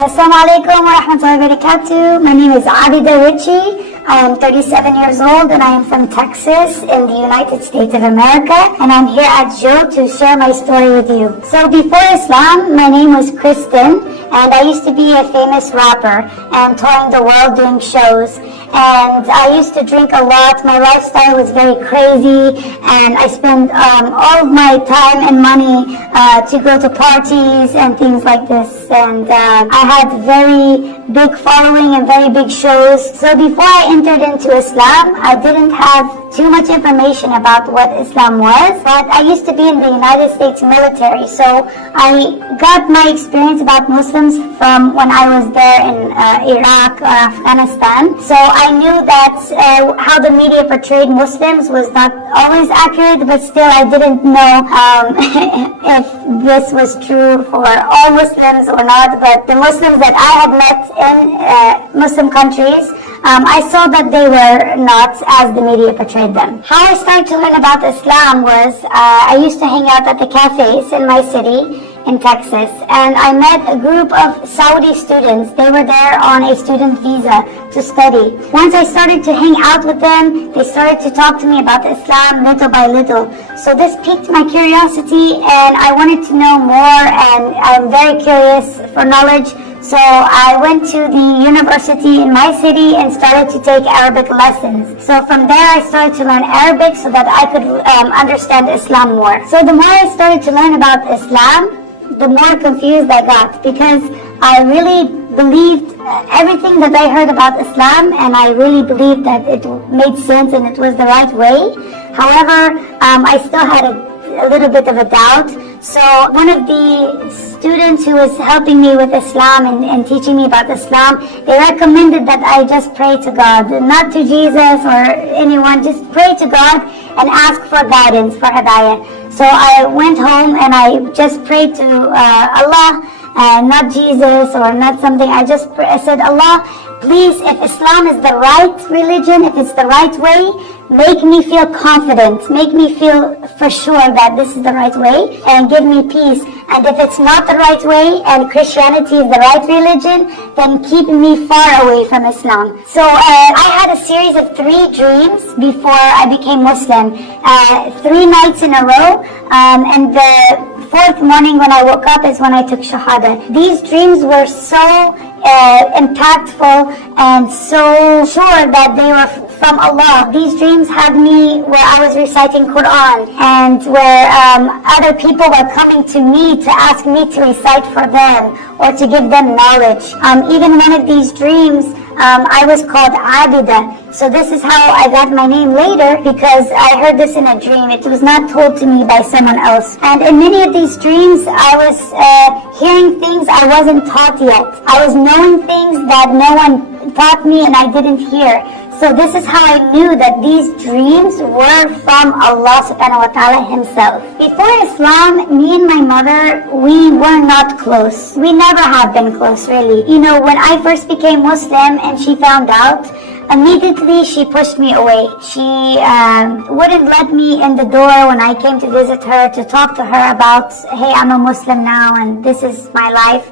Assalamu alaikum wa rahmatullahi wa barakatuh. My name is Abida Richie. I am 37 years old and I am from Texas in the United States of America, and I'm here at Joe to share my story with you. So before Islam, my name was Kristen, and I used to be a famous rapper and touring the world doing shows. And I used to drink a lot. My lifestyle was very crazy, and I spent all of my time and money to go to parties and things like this. And I had very big following and very big shows. So before I entered into Islam, I didn't have too much information about what Islam was, but I used to be in the United States military, so I got my experience about Muslims from when I was there in Iraq or Afghanistan. So I knew that how the media portrayed Muslims was not always accurate, but still I didn't know if this was true for all Muslims or not. But the Muslims that I had met in Muslim countries, I saw that they were not as the media portrayed them. How I started to learn about Islam was I used to hang out at the cafes in my city in Texas, and I met a group of Saudi students. They were there on a student visa to study. Once I started to hang out with them, they started to talk to me about Islam little by little. So this piqued my curiosity, and I wanted to know more, and I'm very curious for knowledge. So I went to the university in my city and started to take Arabic lessons. So from there I started to learn Arabic so that I could understand Islam more. So the more I started to learn about Islam, the more confused I got, because I really believed everything that I heard about Islam, and I really believed that it made sense and it was the right way. However, I still had a little bit of a doubt. So one of the students who was helping me with Islam and teaching me about Islam, they recommended that I just pray to God, not to Jesus or anyone, just pray to God and ask for guidance, for Hidayah. So I went home and I just prayed to Allah, not Jesus or not something. I said, Allah, please, if Islam is the right religion, if it's the right way, make me feel confident, make me feel for sure that this is the right way, and give me peace. And if it's not the right way and Christianity is the right religion, then keep me far away from Islam. So I had a series of 3 dreams before I became Muslim, 3 nights in a row, and the 4th morning when I woke up is when I took Shahada. These dreams were so impactful and so sure that they were from Allah. These dreams had me where I was reciting Quran, and where other people were coming to me to ask me to recite for them or to give them knowledge. Even one of these dreams, I was called Abida. So this is how I got my name later, because I heard this in a dream. It was not told to me by someone else. And in many of these dreams, I was hearing things I wasn't taught yet. I was knowing things that no one taught me and I didn't hear. So this is how I knew that these dreams were from Allah subhanahu wa ta'ala himself. Before Islam, me and my mother, we were not close. We never have been close, really. You know, when I first became Muslim and she found out, immediately she pushed me away. She wouldn't let me in the door when I came to visit her to talk to her about, hey, I'm a Muslim now and this is my life.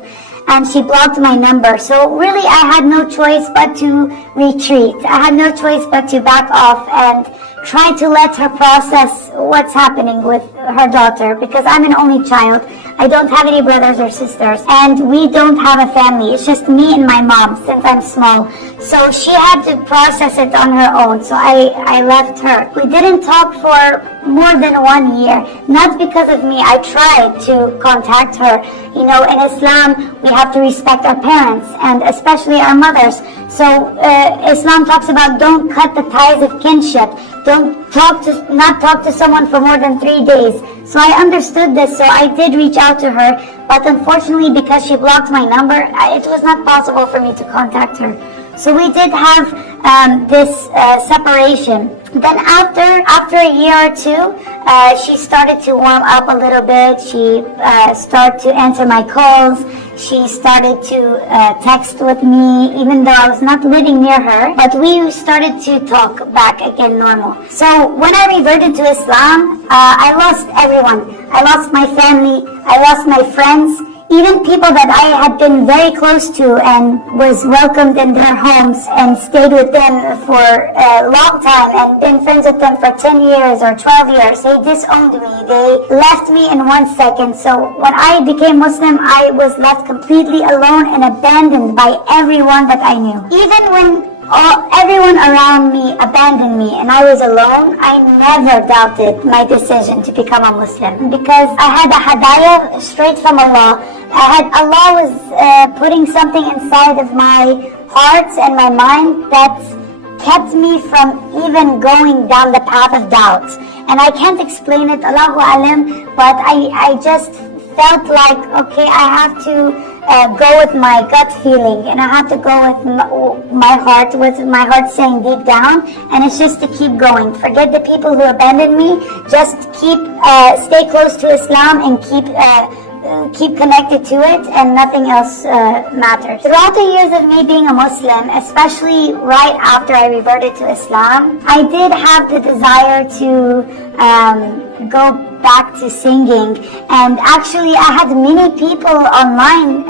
And she blocked my number. So really I had no choice but to retreat. I had no choice but to back off and try to let her process what's happening with her daughter, because I'm an only child. I don't have any brothers or sisters, and we don't have a family. It's just me and my mom since I'm small. So she had to process it on her own, so I left her. We didn't talk for more than 1 year, not because of me. I tried to contact her. You know, in Islam, we have to respect our parents, and especially our mothers. So Islam talks about don't cut the ties of kinship. Don't not talk to someone for more than 3 days. So I understood this, so I did reach out to her, but unfortunately because she blocked my number, it was not possible for me to contact her. So we did have this separation. Then after a year or 2, she started to warm up a little bit. She started to answer my calls. She started to text with me, even though I was not living near her. But we started to talk back again normal. So when I reverted to Islam, I lost everyone. I lost my family. I lost my friends. Even people that I had been very close to and was welcomed in their homes and stayed with them for a long time and been friends with them for 10 years or 12 years, they disowned me. They left me in 1 second. So when I became Muslim, I was left completely alone and abandoned by everyone that I knew. Even when everyone around me abandoned me and I was alone, I never doubted my decision to become a Muslim, because I had a hadayah straight from Allah. Allah was putting something inside of my heart and my mind that kept me from even going down the path of doubt. And I can't explain it, Allahu Alam, but I just felt like, okay, I have to go with my gut feeling, and I have to go with my heart saying deep down, and it's just to keep going. Forget the people who abandoned me, just stay close to Islam and keep connected to it, and nothing else matters. Throughout the years of me being a Muslim, especially right after I reverted to Islam, I did have the desire to go back to singing. And actually, I had many people online,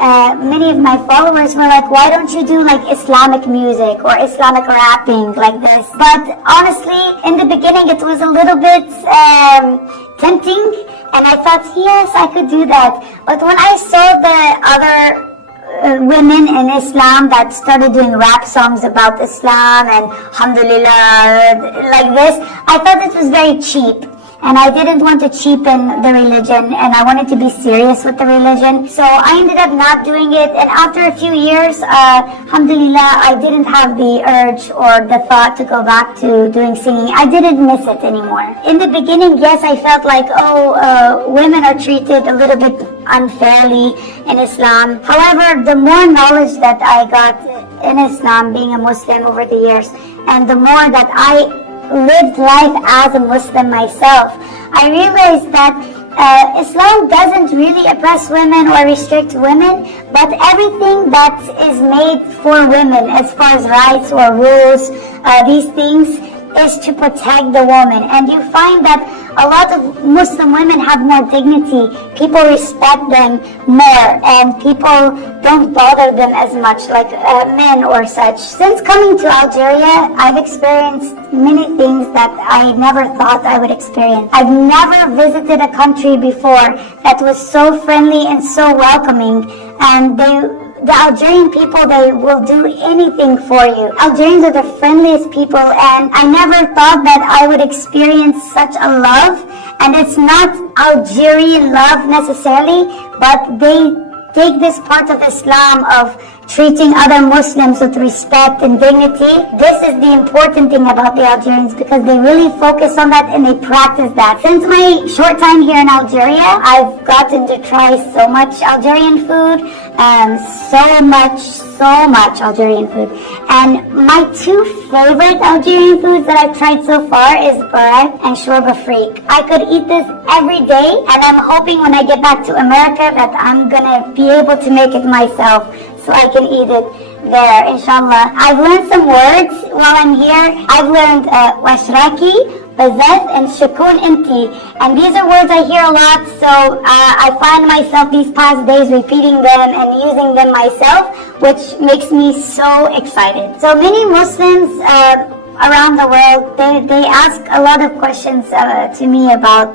many of my followers were like, why don't you do like Islamic music or Islamic rapping like this? But honestly, in the beginning, it was a little bit tempting, and I thought, yes, I could do that. But when I saw the other women in Islam that started doing rap songs about Islam and alhamdulillah like this, I thought it was very cheap. And I didn't want to cheapen the religion, and I wanted to be serious with the religion. So I ended up not doing it, and after a few years, alhamdulillah, I didn't have the urge or the thought to go back to doing singing. I didn't miss it anymore. In the beginning, yes, I felt like, women are treated a little bit unfairly in Islam. However, the more knowledge that I got in Islam, being a Muslim over the years, and the more that I lived life as a Muslim myself, I realized that Islam doesn't really oppress women or restrict women, but everything that is made for women as far as rights or rules, these things, is to protect the woman. And you find that a lot of Muslim women have more dignity. People respect them more, and people don't bother them as much like men or such. Since coming to Algeria, I've experienced many things that I never thought I would experience. I've never visited a country before that was so friendly and so welcoming, and the Algerian people, they will do anything for you. Algerians are the friendliest people, and I never thought that I would experience such a love. And it's not Algerian love necessarily, but they take this part of Islam of treating other Muslims with respect and dignity. This is the important thing about the Algerians, because they really focus on that and they practice that. Since my short time here in Algeria, I've gotten to try so much Algerian food, so much Algerian food. And my two favorite Algerian foods that I've tried so far is bread and shorba freak. I could eat this every day, and I'm hoping when I get back to America that I'm gonna be able to make it myself, so I can eat it there, inshallah. I've learned some words while I'm here. I've learned washraki, bazaz, and shakun inti. And these are words I hear a lot, so I find myself these past days repeating them and using them myself, which makes me so excited. So many Muslims around the world, they ask a lot of questions to me about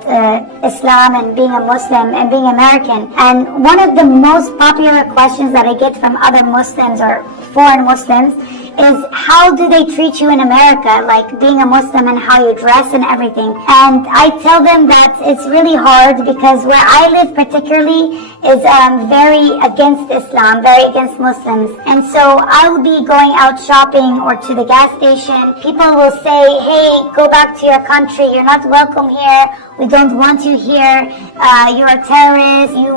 Islam and being a Muslim and being American. And one of the most popular questions that I get from other Muslims or foreign Muslims is, how do they treat you in America, like being a Muslim and how you dress and everything? And I tell them that it's really hard, because where I live particularly is very against Islam, very against Muslims. And so I'll be going out shopping or to the gas station. People will say, hey, go back to your country, you're not welcome here, we don't want you here, you're a terrorist, you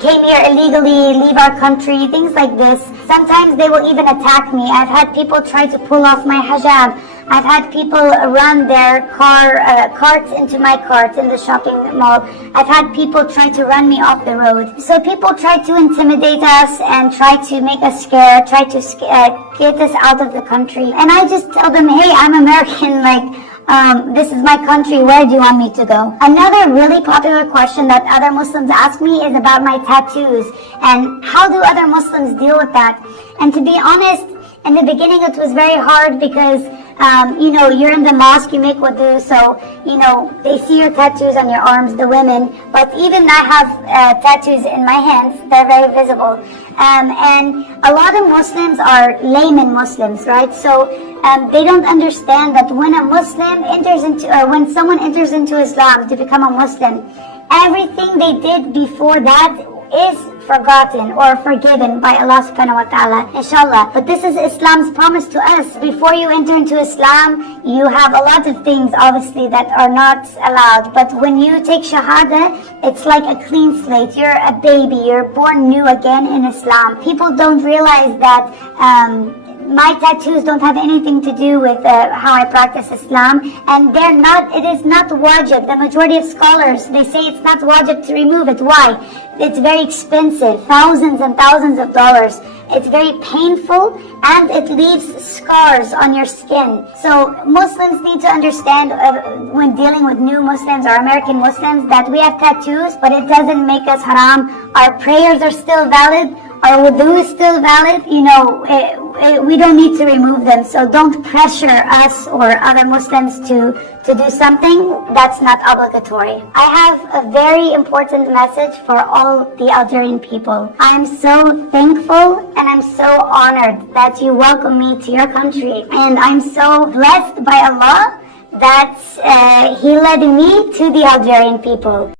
came here illegally, leave our country, things like this. Sometimes they will even attack me. I've had people try to pull off my hijab. I've had people run their carts into my cart in the shopping mall. I've had people try to run me off the road. So people try to intimidate us and try to make us scared, try to get us out of the country. And I just tell them, hey, I'm American, like, this is my country, where do you want me to go? Another really popular question that other Muslims ask me is about my tattoos and how do other Muslims deal with that. And to be honest, in the beginning it was very hard because you're in the mosque, you make wudu, so they see your tattoos on your arms, the women. But even I have tattoos in my hands, they're very visible. And a lot of Muslims are layman Muslims, right? So they don't understand that when a Muslim when someone enters into Islam to become a Muslim, everything they did before that is forgotten or forgiven by Allah subhanahu wa ta'ala, inshallah. But this is Islam's promise to us. Before you enter into Islam, you have a lot of things obviously that are not allowed. But when you take Shahada, it's like a clean slate. You're a baby, you're born new again in Islam. People don't realize that my tattoos don't have anything to do with how I practice Islam, and it is not wajib. The majority of scholars, they say it's not wajib to remove it. Why? It's very expensive, thousands and thousands of dollars. It's very painful and it leaves scars on your skin. So Muslims need to understand when dealing with new Muslims or American Muslims that we have tattoos, but it doesn't make us haram. Our prayers are still valid. Our wudu is still valid. We don't need to remove them. So don't pressure us or other Muslims to do something that's not obligatory. I have a very important message for all the Algerian people. I'm so thankful and I'm so honored that you welcome me to your country. And I'm so blessed by Allah that He led me to the Algerian people.